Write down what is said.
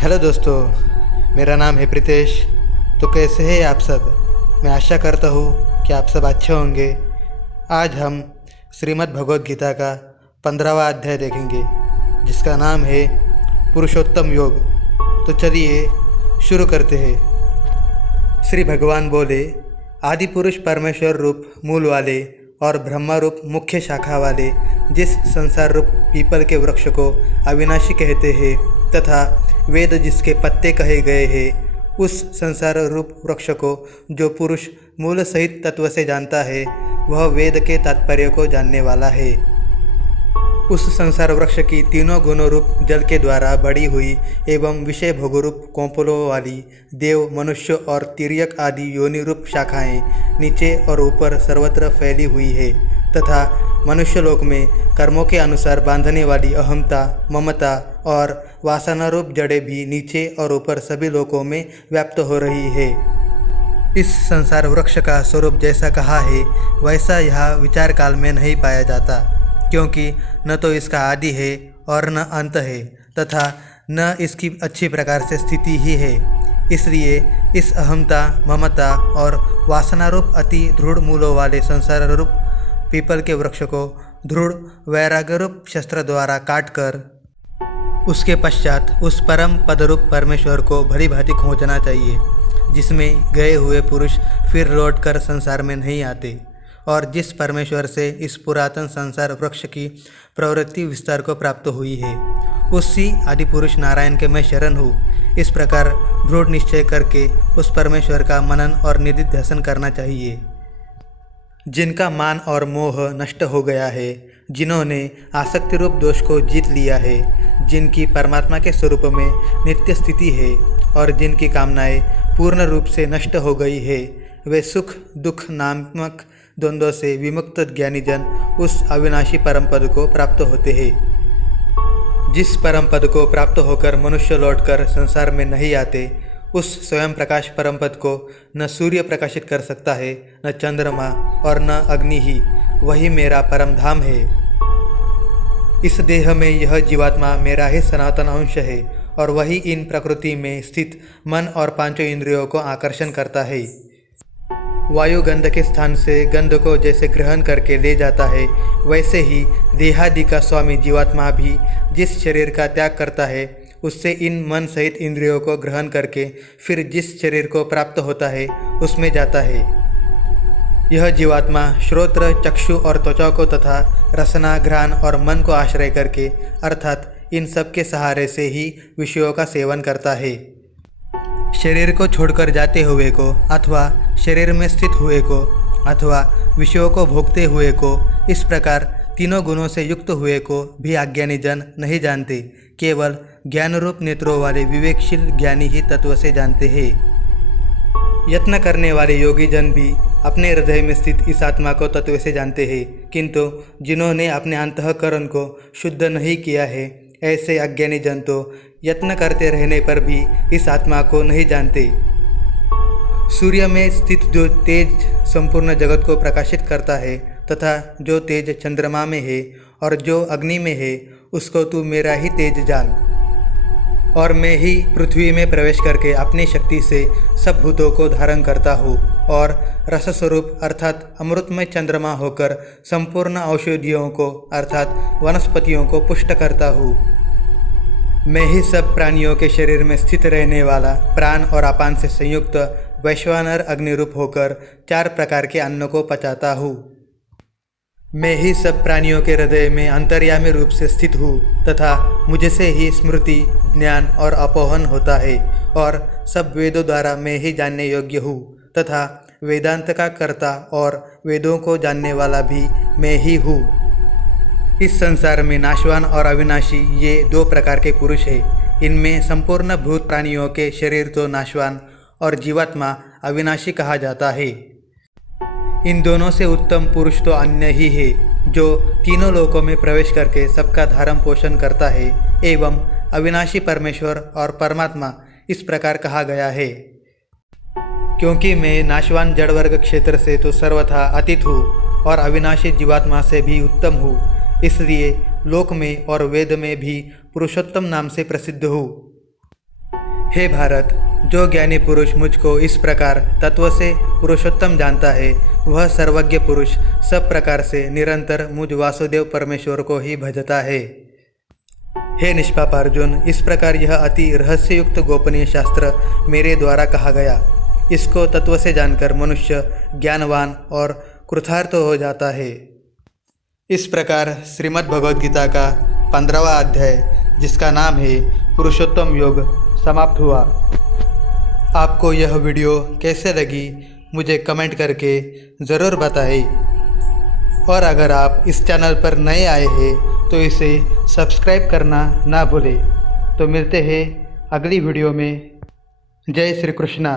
Hello दोस्तों, मेरा नाम है प्रीतेश। तो कैसे हैं आप सब? मैं आशा करता हूँ कि आप सब अच्छे होंगे। आज हम श्रीमद् भगवद गीता का 15वां अध्याय देखेंगे, जिसका नाम है पुरुषोत्तम योग। तो चलिए शुरू करते हैं। श्री भगवान बोले, आदि पुरुष परमेश्वर रूप मूल वाले और ब्रह्मा रूप मुख्य शाखा वाले जिस संसार रूप पीपल के वृक्ष को अविनाशी कहते हैं तथा वेद जिसके पत्ते कहे गए हैं, उस संसार रूप वृक्ष को जो पुरुष मूल सहित तत्व से जानता है, वह वेद के तात्पर्य को जानने वाला है। उस संसार वृक्ष की तीनों गुणों रूप जल के द्वारा बढ़ी हुई एवं विषय भोग रूप कोंपलों वाली देव, मनुष्य और तिर्यक आदि योनि रूप शाखाएं नीचे और ऊपर सर्वत्र फैली हुई है तथा मनुष्य लोक में कर्मों के अनुसार बांधने वाली अहमता, ममता और वासना रूप जड़ें भी नीचे और ऊपर सभी लोकों में व्याप्त हो रही है। इस संसार वृक्ष का स्वरूप जैसा कहा है, वैसा यह विचार काल में नहीं पाया जाता, क्योंकि न तो इसका आदि है और न अंत है तथा न इसकी अच्छी प्रकार से स्थिति ही है। इसलिए इस अहमता, ममता और वासना रूप अति दृढ़ मूलों वाले संसार रूप पीपल के वृक्ष को दृढ़ वैराग्य रूप शस्त्र द्वारा काटकर उसके पश्चात उस परम पदरूप परमेश्वर को भली भांति खोजना चाहिए, जिसमें गए हुए पुरुष फिर लौटकर संसार में नहीं आते और जिस परमेश्वर से इस पुरातन संसार वृक्ष की प्रवृत्ति विस्तार को प्राप्त हुई है, उसी आदि पुरुष नारायण के मैं शरण हूँ। इस प्रकार दृढ़ निश्चय करके उस परमेश्वर का मनन और निधिध्यासन करना चाहिए। जिनका मान और मोह नष्ट हो गया है, जिन्होंने आसक्ति रूप दोष को जीत लिया है, जिनकी परमात्मा के स्वरूप में नित्य स्थिति है और जिनकी कामनाएं पूर्ण रूप से नष्ट हो गई है, वे सुख दुख नामक द्वंद्व से विमुक्त ज्ञानी जन उस अविनाशी परम पद को प्राप्त होते हैं। जिस परम पद को प्राप्त होकर मनुष्य लौटकर संसार में नहीं आते, उस स्वयं प्रकाश परम पद को न सूर्य प्रकाशित कर सकता है, न चंद्रमा और न अग्नि ही। वही मेरा परम धाम है। इस देह में यह जीवात्मा मेरा ही सनातन अंश है और वही इन प्रकृति में स्थित मन और पांचों इंद्रियों को आकर्षण करता है। वायु गंध के स्थान से गंध को जैसे ग्रहण करके ले जाता है, वैसे ही देहादि का स्वामी जीवात्मा भी जिस शरीर का त्याग करता है, उससे इन मन सहित इंद्रियों को ग्रहण करके फिर जिस शरीर को प्राप्त होता है, उसमें जाता है। यह जीवात्मा श्रोत्र, चक्षु और त्वचा को तथा रसना, घ्राण और मन को आश्रय करके अर्थात इन सब के सहारे से ही विषयों का सेवन करता है। शरीर को छोड़कर जाते हुए को अथवा शरीर में स्थित हुए को अथवा विषयों को भोगते हुए को, इस प्रकार तीनों गुणों से युक्त हुए को भी अज्ञानी जन नहीं जानते। केवल ज्ञान रूप नेत्रों वाले विवेकशील ज्ञानी ही तत्व से जानते हैं। यत्न करने वाले योगी जन भी अपने हृदय में स्थित इस आत्मा को तत्व से जानते हैं, किंतु जिन्होंने अपने अंतःकरण को शुद्ध नहीं किया है, ऐसे अज्ञानी जन तो यत्न करते रहने पर भी इस आत्मा को नहीं जानते। सूर्य में स्थित जो तेज संपूर्ण जगत को प्रकाशित करता है तथा जो तेज चंद्रमा में है और जो अग्नि में है, उसको तू मेरा ही तेज जान। और मैं ही पृथ्वी में प्रवेश करके अपनी शक्ति से सब भूतों को धारण करता हूँ और रस स्वरूप अर्थात अमृतमय चंद्रमा होकर संपूर्ण औषधियों को अर्थात वनस्पतियों को पुष्ट करता हूँ। मैं ही सब प्राणियों के शरीर में स्थित रहने वाला प्राण और अपान से संयुक्त वैश्वानर अग्नि रूप होकर 4 प्रकार के अन्न को पचाता हूँ। मैं ही सब प्राणियों के हृदय में अंतर्यामी रूप से स्थित हूँ तथा मुझसे ही स्मृति, ज्ञान और अपोहन होता है और सब वेदों द्वारा मैं ही जानने योग्य हूँ तथा वेदांत का कर्ता और वेदों को जानने वाला भी मैं ही हूँ। इस संसार में नाशवान और अविनाशी ये 2 प्रकार के पुरुष हैं। इनमें संपूर्ण भूत प्राणियों के शरीर तो नाशवान और जीवात्मा अविनाशी कहा जाता है। इन दोनों से उत्तम पुरुष तो अन्य ही है, जो तीनों लोकों में प्रवेश करके सबका धारण पोषण करता है एवं अविनाशी परमेश्वर और परमात्मा इस प्रकार कहा गया है। क्योंकि मैं नाशवान जड़वर्ग क्षेत्र से तो सर्वथा अतीत हूँ और अविनाशी जीवात्मा से भी उत्तम हूँ, इसलिए लोक में और वेद में भी पुरुषोत्तम नाम से प्रसिद्ध हूँ। हे भारत, जो ज्ञानी पुरुष मुझको इस प्रकार तत्व से पुरुषोत्तम जानता है, वह सर्वज्ञ पुरुष सब प्रकार से निरंतर मुझ वासुदेव परमेश्वर को ही भजता है। हे निष्पाप अर्जुन, इस प्रकार यह अति रहस्ययुक्त गोपनीय शास्त्र मेरे द्वारा कहा गया। इसको तत्व से जानकर मनुष्य ज्ञानवान और कृतार्थ हो जाता है। इस प्रकार श्रीमद् भगवद गीता का 15वां अध्याय, जिसका नाम है पुरुषोत्तम योग, समाप्त हुआ। आपको यह वीडियो कैसे लगी मुझे कमेंट करके ज़रूर बताएं। और अगर आप इस चैनल पर नए आए हैं तो इसे सब्सक्राइब करना ना भूलें। तो मिलते हैं अगली वीडियो में। जय श्री कृष्णा।